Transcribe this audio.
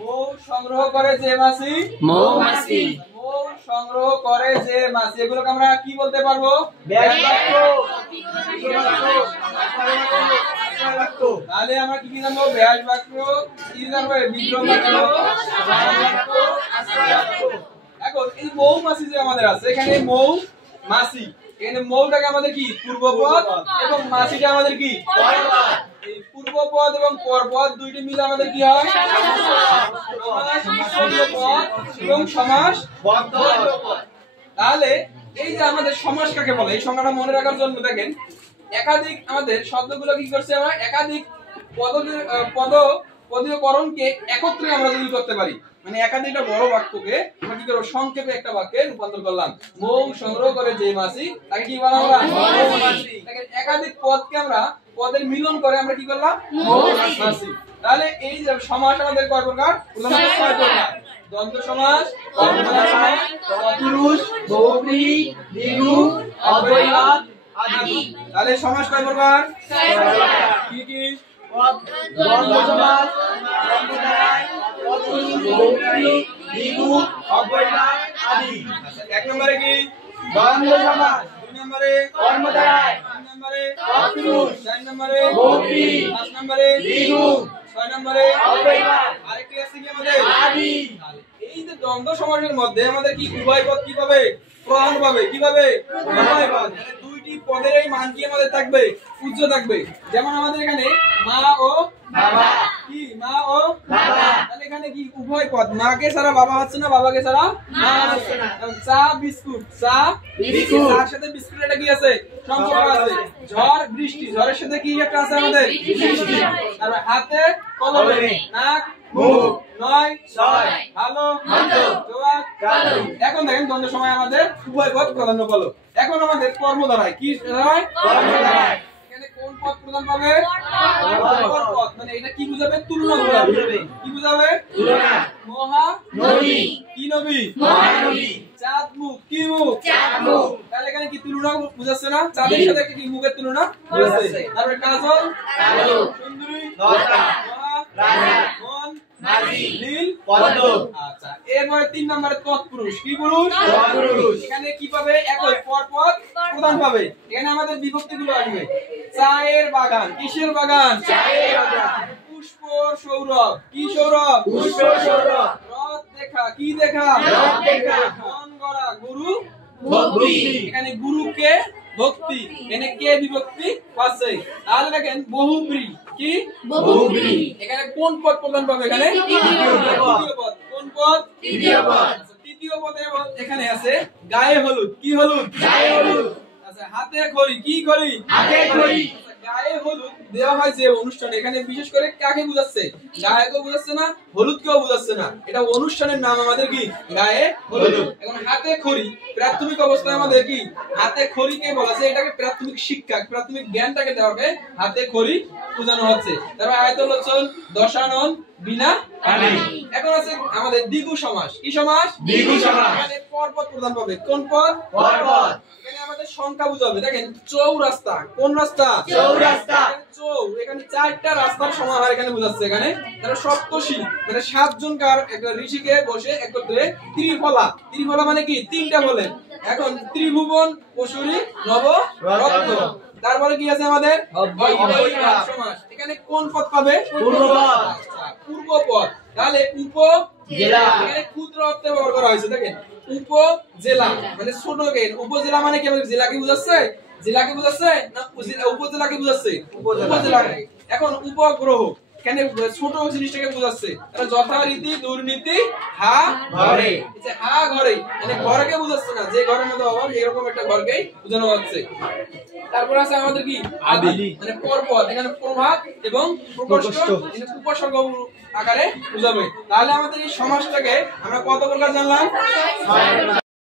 মৌ সংগ্রহ করে যে মাছি, মৌমাছি। মৌ সংগ্রহ করে যে মাছি, এগুলোকে আমরা কি বলতে পারবো? ব্যাস বাক্য। তাহলে আমরা কি জানবো? ব্যাস বাক্য, কি জানবো? বিগ্রহ বাক্য, সমাস বাক্য, আশ্রয় বাক্য। এখন এই মৌমাছি যে আমাদের আছে, এখানে মৌ মাছি, এখানে মৌটাকে আমাদের কি পূর্বপদ এবং মাছিটা আমাদের কি পরপদ। এই পূর্বপদ এবং পরপদ দুইটি মিলে আমাদের কি হয়? সমাস পূর্বপদ এবং সমাস বদ্ধপদ। তাহলে এই যে আমাদের সমাস কাকে বলে, এই সংজ্ঞাটা মনে রাখার জন্য দেখেন, একাধিক আমাদের শব্দগুলো কি করছে, আমরা একাধিক পদীয়করণকে একত্রে আমরা তৈরি করতে পারি। মানে একাধিকটা বড় বাক্যকে আমরা কি করব? সংক্ষেপে একটা বাক্যে রূপান্তর করলাম। মৌ সংগ্রহ করে যে মাছি, তাকে কি বানালাম? মৌমাছি। দেখেন একাধিক পদকে আমরা পদের মিলন করে আমরা কি করলাম? মৌমাছি। তাহলে এই যে সমাস আমাদের কয় প্রকার? প্রধানত 6 প্রকার। দ্বন্দ্ব সমাস, কর্মধারয় সমাস, তৎপুরুষ, বহুব্রীহি, দ্বিগু, অব্যয়ভাব আদি। তাহলে সমাস কয় প্রকার? 6 প্রকার। কি কি? দ্বন্দ্ব সমাস, কর্মধারয়, তৎপুরুষ, বহুব্রীহি, দ্বিগু, অব্যয়ভাব আদি। এক নম্বরে কি? দ্বন্দ্ব সমাস, দুই নম্বরে কর্মধারয়, তিন নম্বরে তৎপুরুষ, চার নম্বরে বহুব্রীহি, পাঁচ নম্বরে দ্বিগু, 6 নম্বরে অব্যয়ভাব আরেকটি আছে কি আমাদের? আদি। এই যে দ্বন্দ্ব সমাসের মধ্যে আমাদের কি উভয় পদ কি পাবে? প্রধান পাবে। কি পাবে? উভয় পদ। মানে দুইটি পদের এই মান কি আমাদের থাকবে? উচ্চ থাকবে। যেমন আমাদের এখানে মা ও বাবা, কি মা ও বাবা। তাহলে এখানে কি উভয় পদ, মাকে ছাড়া বাবা হচ্ছে না, বাবাকে ছাড়া মা হচ্ছে না। এবং চা বিস্কুট, চা বিস্কুট। তার সাথে বিস্কুট এটা কি আছে? সম্পর্ক আছে। ঝড় বৃষ্টি, ঝড়ের সাথে কি একটা আছে আমাদের? বৃষ্টি। আর হাতে কলম, নাক মুখ, নয় ছয়, ভালো মন্দ, জবাব কালো। এখন দেখেন দ্বন্দ্ব সময় আমাদের উভয় পদ প্রাধান্য পেল। এখন আমাদের কর্ম দ্বারায় কি দ্বারায়? কর্ম দ্বারায়। এখানে কোন পদ প্রধান পাবে? পদ। মানে এটা কি বুঝাবে? তুলনা বুঝাবে। কি বুঝাবে? তুলনা। মহা নবী, কি নবী? মহানবী। চাঁদ মুখ, কি মুখ? চাঁদ মুখ। তাহলে এখানে কি তুলনা বুঝাচ্ছে না? চাঁদের সাথে কি মুখের তুলনা বুঝাচ্ছে। তারপরে কাজল কালো, সুন্দরী লতা, মহা রাজা, মন মাঝি, নীল পদ্ম। আচ্ছা, এরপরে 3 নম্বরে তৎপুরুষ। কি পুরুষ? তৎপুরুষ। এখানে কি পাবে? একই পরপদ প্রধান পাবে। এখানে আমাদের বিভক্তি গুলো আসবে। চায়ের বাগান, কিসের বাগান? চায়ের বাগান। পুষ্প সৌরভ, কি সৌরভ? পুষ্প সৌরভ। রথ দেখা, কি দেখা? রথ দেখা। মন গড়া, গুরু ভক্তি। এখানে গুরুকে ভক্তি, এখানে কে বিভক্তি পাচ্ছে। তাহলে দেখেন বহুব্রী, কি বহুব্রী। এখানে কোন পদ প্রধান পাবে? এখানে তৃতীয় পদ। কোন পদ? তৃতীয় পদ। আচ্ছা, তৃতীয় পদে এখানে আছে গায়ে হলুদ, কি হলুদ? গায়ে হলুদ। আচ্ছা, হাতে খড়ি, কি খড়ি? হাতে খড়ি। আচ্ছা, গায়ে হলুদ দেওয়া হয় যে অনুষ্ঠানে, এখানে বিশেষ করে কাকে বুঝাচ্ছে? গায়েকেও বুঝাচ্ছে না, হলুদকেও বুঝাচ্ছে না। এটা অনুষ্ঠানের নাম আমাদের কি? গায়ে হলুদ। এখন হাতে খড়ি প্রাথমিক অবস্থায় আমাদের কি? হাতে খড়িকে বলা আছে, এটাকে প্রাথমিক শিক্ষা, প্রাথমিক জ্ঞানটাকে দেওয়াকে হাতে খড়ি বোঝানো হচ্ছে। তারপর আয়তল লোচন, দশানন, বিনা পানি। এখন আছে আমাদের দ্বিগু সমাস। কি সমাস? দ্বিগু সমাস। এখানে পরপদ প্রধান পাবে। কোন পদ? পরপদ। এখানে আমাদের সংখ্যা বুঝাবে। দেখেন চৌরাস্তা, কোন রাস্তা? চৌরাস্তা। এখানে 4টা রাস্তার সমাহার এখানে বুঝাচ্ছে। এখানে তারা সপ্তর্ষি মানে 7 জনকার একটা ঋষিকে বসে একত্রে ত্রিফলা, ত্রিফলা মানে কি? 3টা বলেন। এখন ত্রিভুবন, পশুরি, নব রত্ন। তারপরে কি আছে আমাদের? অব্যয়ভাব সমাস। এখানে কোন পদ পাবে? পূর্বপদ। আচ্ছা, পূর্বপদ। তাহলে জেলা। এখানে ক্ষুদ্র অর্থে ব্যবহার করা হয়েছে। দেখেন উপজেলা মানে ছোট জ্ঞান। উপজেলা মানে কি? আমাদের জেলাকে বুঝাচ্ছে, জেলাকে বুঝাচ্ছে না উপজেলাকে বুঝাচ্ছে? উপজেলাকে। এখন উপগ্রহ এখানে ছোট জিনিসটাকে বুঝাচ্ছে। এটা যথারীতি দুর্নীতি হা ঘরে, এই যে হা ঘরে মানে ঘরকে বুঝাচ্ছে না, যে ঘরের মধ্যে অভাব এরকম একটা ঘরকেই বোঝানো হচ্ছে। তারপর আছে আমাদের কি? আদি মানে পরপদ। এখানে প্রভাব এবং প্রকোষ্ঠ এখানে উপসর্গ আকারে বুঝাবে। তাহলে আমাদের এই সমাসটাকে আমরা কত প্রকার জানলাম?